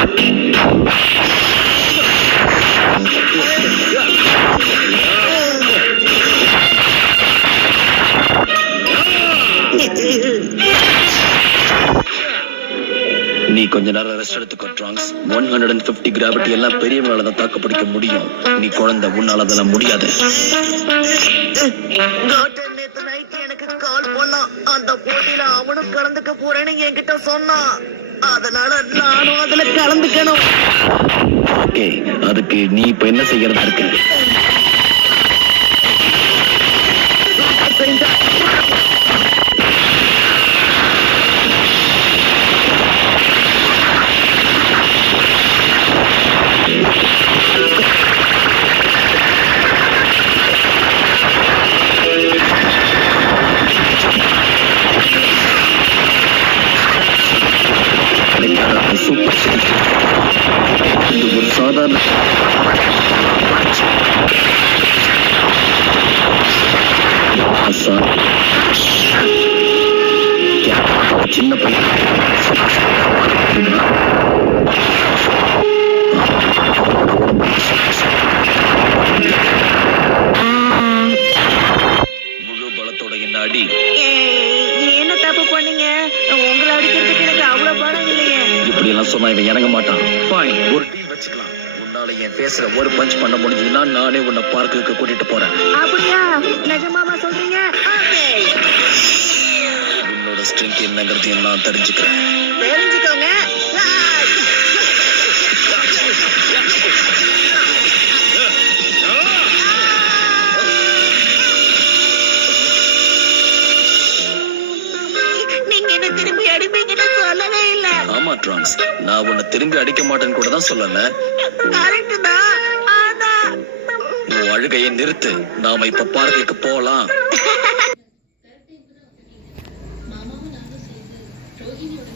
நீ கொஞ்ச நேரம் ரெஸ்ட் எடுத்துக்கோ ட்ராங்க்ஸ். 150 கிராவிட்டி எல்லாம் பெரியவங்களால தான் தாக்கு பிடிக்க முடியும். நீ குழந்தை, உன்னால அதெல்லாம் முடியாது. நேத்து நைட் எனக்கு கால் பண்ணான். அந்த போட்டியில அவனும் கலந்துக்க போறேன்னு என்கிட்ட சொன்னான். அதனால நானும் அதுல கலந்துக்கணும். ஓகே, அதுக்கு நீ இப்ப என்ன செய்யறதா இருக்க? இது ஒரு சாதாரண சின்ன பையன். முழு பலத்தோட என்ன அடி. என்ன தப்பு பண்ணீங்க? உங்களை அடிக்கிறதுக்கு எனக்கு அவ்வளவு பலம் இல்லையே. இப்படி எல்லாம் சொன்னா இவன் இறங்க மாட்டான். ஒரு டீல் வச்சுக்கலாம். உன்னால என் பேசுற ஒரு பஞ்ச் பண்ண முடிஞ்சதுன்னா நானே உன்னை பார்க்குக்கு கூட்டிட்டு போறேன். அப்படியா? நிஜமாவா சொல்றீங்க? உன்னோட ஸ்ட்ரென்த் என்னங்கிறதையும் நான் தெரிஞ்சுக்கிறேன். தெரிஞ்சுக்கோங்க. நீங்க என்ன திரும்பி அடிப்பீங்கன்னு சொல்லவே இல்ல. ஆமா ட்ராங்க்ஸ், நான் உன்னை திரும்பி அடிக்க மாட்டேன்னு கூட தான் சொல்லல. கரெக்ட் தான். ஆனா உன் அழுகையை நிறுத்து. நாம இப்ப பார்க்குக்கு போலாம். மாமாவும் நானும் சேர்ந்து ரோஹிணியோட